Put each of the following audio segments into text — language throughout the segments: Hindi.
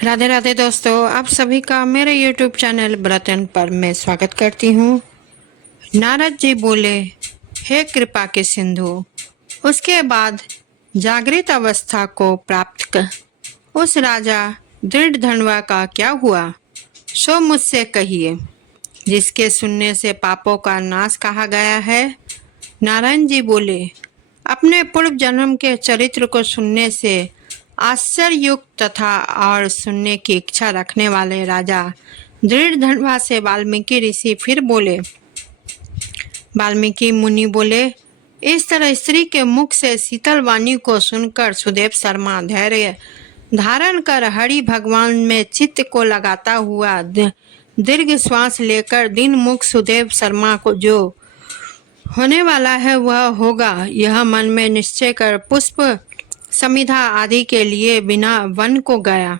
राधे राधे दोस्तों, आप सभी का मेरे YouTube चैनल ब्रतन पर मैं स्वागत करती हूँ। नारद जी बोले, हे कृपा के सिंधु। उसके बाद जागृत अवस्था को प्राप्त कर उस राजा दृढ़ धनवा का क्या हुआ, सो मुझसे कहिए, जिसके सुनने से पापों का नाश कहा गया है। नारायण जी बोले, अपने पूर्व जन्म के चरित्र को सुनने से आश्चर्ययुक्त तथा और सुनने की इच्छा रखने वाले राजा दृढ़ धनवा से वाल्मीकि ऋषि फिर बोले। वाल्मीकि मुनि बोले, इस तरह स्त्री के मुख से शीतल वाणी को सुनकर सुदेव शर्मा धैर्य धारण कर हरि भगवान में चित्त को लगाता हुआ दीर्घ श्वास लेकर दिन मुख सुदेव शर्मा को जो होने वाला है वह होगा, यह मन में निश्चय कर पुष्प समिधा आदि के लिए बिना वन को गया।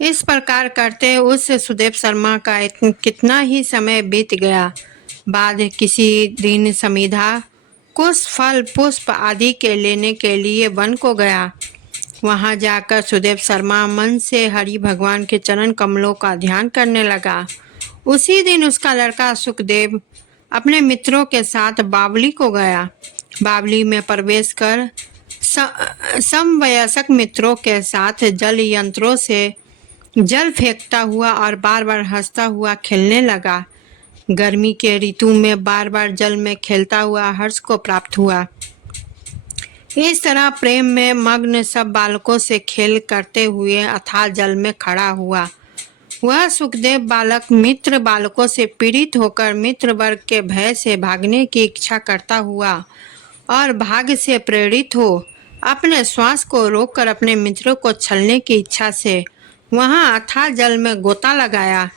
इस प्रकार करते उस सुदेव शर्मा का कितना ही समय बीत गया। बाद किसी दिन समिधा कुछ फल पुष्प आदि के लेने के लिए वन को गया। वहां जाकर सुदेव शर्मा मन से हरि भगवान के चरण कमलों का ध्यान करने लगा। उसी दिन उसका लड़का सुखदेव अपने मित्रों के साथ बावली को गया। बावली में प्रवेश कर समवयस्क मित्रों के साथ जल यंत्रों से जल फेंकता हुआ और बार बार हंसता हुआ खेलने लगा। गर्मी के ऋतु में बार बार जल में खेलता हुआ हर्ष को प्राप्त हुआ। इस तरह प्रेम में मग्न सब बालकों से खेल करते हुए अथाह जल में खड़ा हुआ। वह सुखदेव बालक मित्र बालकों से पीड़ित होकर मित्र वर्ग के भय से भागने की इच्छा करता हुआ और भाग से प्रेरित हो अपने श्वास को रोककर अपने मित्रों को छलने की इच्छा से वहां अथाह जल में गोता लगाया,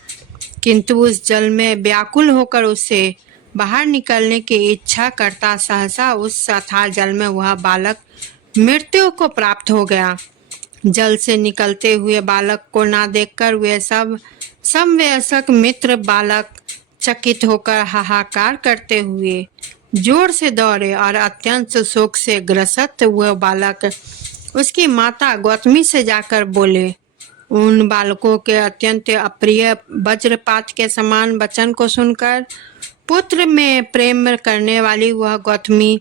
किंतु उस जल में व्याकुल होकर उसे बाहर निकलने की इच्छा करता सहसा उस अथाह जल में वह बालक मृत्यु को प्राप्त हो गया। जल से निकलते हुए बालक को ना देखकर वे सब समवयस्क मित्र बालक चकित होकर हाहाकार करते हुए जोर से दौड़े और अत्यंत शोक से ग्रसित वह बालक उसकी माता गौतमी से जाकर बोले। उन बालकों के अत्यंत अप्रिय वज्रपात के समान वचन को सुनकर पुत्र में प्रेम करने वाली वह गौतमी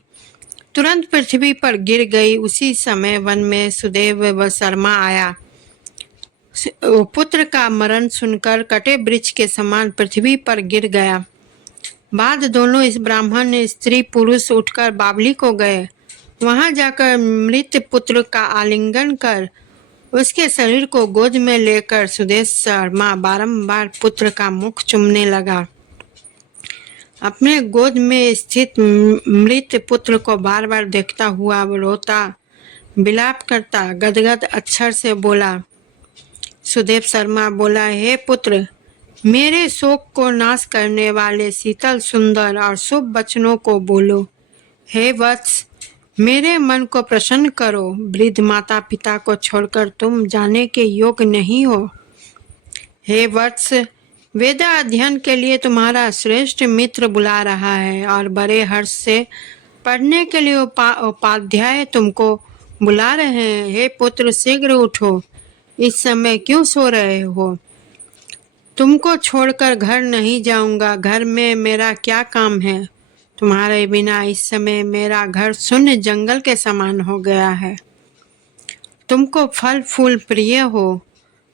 तुरंत पृथ्वी पर गिर गई। उसी समय वन में सुदेव व शर्मा आया। पुत्र का मरण सुनकर कटे वृक्ष के समान पृथ्वी पर गिर गया। बाद दोनों इस ब्राह्मण स्त्री पुरुष उठकर बावली को गए। वहां जाकर मृत पुत्र का आलिंगन कर उसके शरीर को गोद में लेकर सुदेव शर्मा बारंबार पुत्र का मुख चूमने लगा। अपने गोद में स्थित मृत पुत्र को बार बार देखता हुआ रोता विलाप करता गदगद अक्षर से बोला। सुदेव शर्मा बोला, हे पुत्र, मेरे शोक को नाश करने वाले शीतल सुंदर और शुभ वचनों को बोलो। हे वत्स, मेरे मन को प्रसन्न करो। वृद्ध माता पिता को छोड़कर तुम जाने के योग्य नहीं हो। हे वत्स, वेद अध्ययन के लिए तुम्हारा श्रेष्ठ मित्र बुला रहा है और बड़े हर्ष से पढ़ने के लिए उपाध्याय तुमको बुला रहे हैं। हे पुत्र, शीघ्र उठो, इस समय क्यों सो रहे हो? तुमको छोड़कर घर नहीं जाऊंगा। घर में मेरा क्या काम है? तुम्हारे बिना इस समय मेरा घर शून्य जंगल के समान हो गया है। तुमको फल फूल प्रिय हो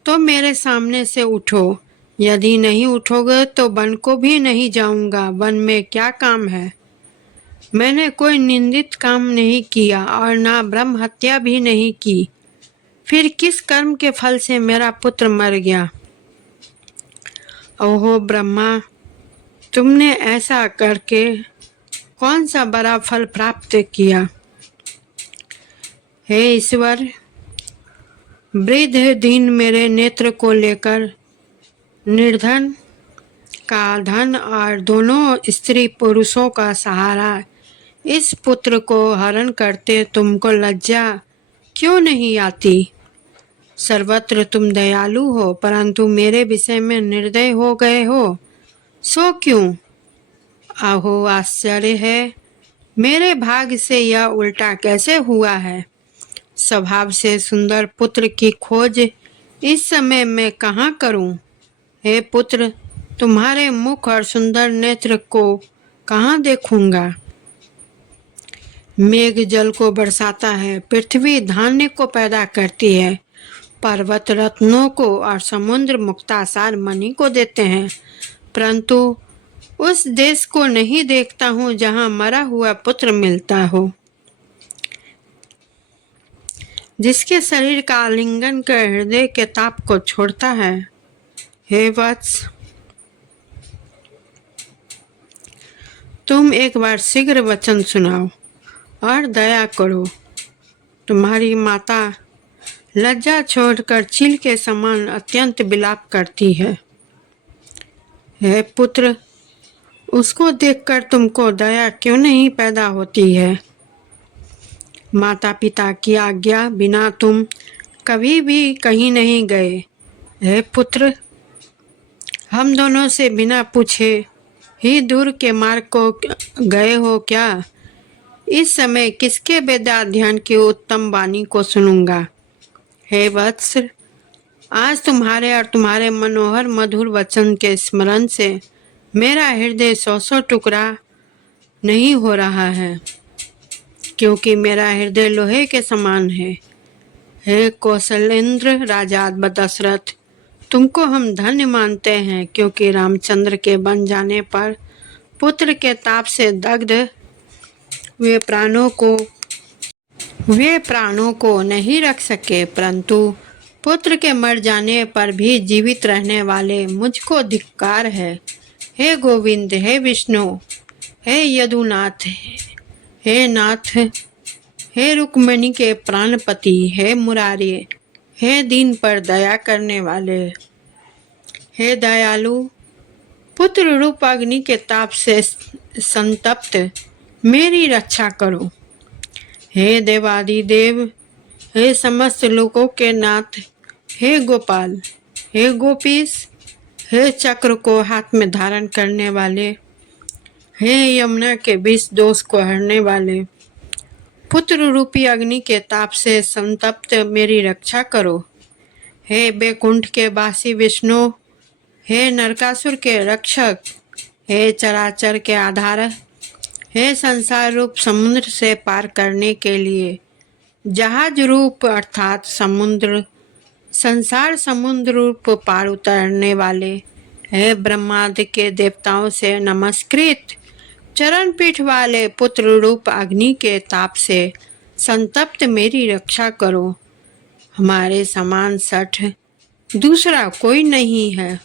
तो मेरे सामने से उठो, यदि नहीं उठोगे तो वन को भी नहीं जाऊंगा। वन में क्या काम है? मैंने कोई निंदित काम नहीं किया और ना ब्रह्म हत्या भी नहीं की। फिर किस कर्म के फल से मेरा पुत्र मर गया? ओहो ब्रह्मा, तुमने ऐसा करके कौन सा बड़ा फल प्राप्त किया? हे ईश्वर, वृद्ध दिन मेरे नेत्र को लेकर निर्धन का धन और दोनों स्त्री पुरुषों का सहारा इस पुत्र को हरण करते तुमको लज्जा क्यों नहीं आती? सर्वत्र तुम दयालु हो, परंतु मेरे विषय में निर्दय हो गए हो, सो क्यों? अहो आश्चर्य है, मेरे भाग से यह उल्टा कैसे हुआ है? स्वभाव से सुंदर पुत्र की खोज इस समय मैं कहाँ करूं? हे पुत्र, तुम्हारे मुख और सुंदर नेत्र को कहाँ देखूंगा? मेघ जल को बरसाता है, पृथ्वी धान्य को पैदा करती है, पर्वत रत्नों को और समुद्र मुक्तासार मणि को देते हैं, परंतु उस देश को नहीं देखता हूँ जहाँ मरा हुआ पुत्र मिलता हो, जिसके शरीर का आलिंगन कर हृदय के ताप को छोड़ता है। हे वत्स, तुम एक बार शीघ्र वचन सुनाओ और दया करो। तुम्हारी माता लज्जा छोड़कर चील के समान अत्यंत विलाप करती है। हे पुत्र, उसको देखकर तुमको दया क्यों नहीं पैदा होती है? माता पिता की आज्ञा बिना तुम कभी भी कहीं नहीं गए। हे पुत्र, हम दोनों से बिना पूछे ही दूर के मार्ग को गए हो क्या? इस समय किसके वेदाध्ययन की उत्तम वाणी को सुनूंगा? हे वत्स, आज तुम्हारे और तुम्हारे मनोहर मधुर वचन के स्मरण से मेरा हृदय 100 टुकड़ा नहीं हो रहा है, क्योंकि मेरा हृदय लोहे के समान है। हे कौशलेंद्र राजा दशरथ, तुमको हम धन्य मानते हैं, क्योंकि रामचंद्र के बन जाने पर पुत्र के ताप से दग्ध वे प्राणों को नहीं रख सके, परंतु पुत्र के मर जाने पर भी जीवित रहने वाले मुझको धिक्कार है। हे गोविंद, हे विष्णु, हे यदुनाथ, हे नाथ, हे रुक्मिणी के प्राणपति, हे मुरारी, हे दीन पर दया करने वाले, हे दयालु, पुत्र रूप अग्नि के ताप से संतप्त मेरी रक्षा करो। हे देवादिदेव, हे समस्त लोकों के नाथ, हे गोपाल, हे गोपीश, हे चक्र को हाथ में धारण करने वाले, हे यमुना के विष दोष को हरने वाले, पुत्र रूपी अग्नि के ताप से संतप्त मेरी रक्षा करो। हे बैकुंठ के वासी विष्णु, हे नरकासुर के रक्षक, हे चराचर के आधार, हे संसार रूप समुद्र से पार करने के लिए जहाज रूप अर्थात संसार समुद्र रूप पार उतरने वाले, हे ब्रह्मादि के देवताओं से नमस्कृत चरण पीठ वाले पुत्र रूप अग्नि के ताप से संतप्त मेरी रक्षा करो। हमारे समान सठ दूसरा कोई नहीं है।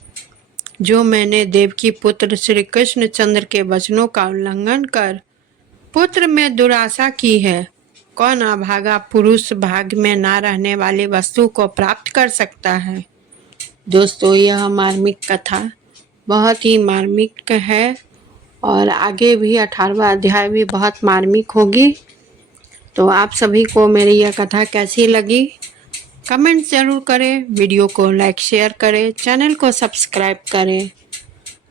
जो मैंने देवकी पुत्र श्री कृष्ण चंद्र के वचनों का उल्लंघन कर पुत्र में दुराशा की है, कौन अभागा पुरुष भाग्य में ना रहने वाली वस्तु को प्राप्त कर सकता है? दोस्तों, यह मार्मिक कथा बहुत ही मार्मिक है और आगे भी 18वां अध्याय भी बहुत मार्मिक होगी। तो आप सभी को मेरी यह कथा कैसी लगी कमेंट ज़रूर करें, वीडियो को लाइक शेयर करें, चैनल को सब्सक्राइब करें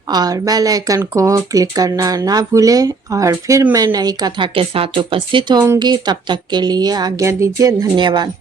और बेल आइकन को क्लिक करना ना भूलें। और फिर मैं नई कथा के साथ उपस्थित होंगी, तब तक के लिए आज्ञा दीजिए। धन्यवाद।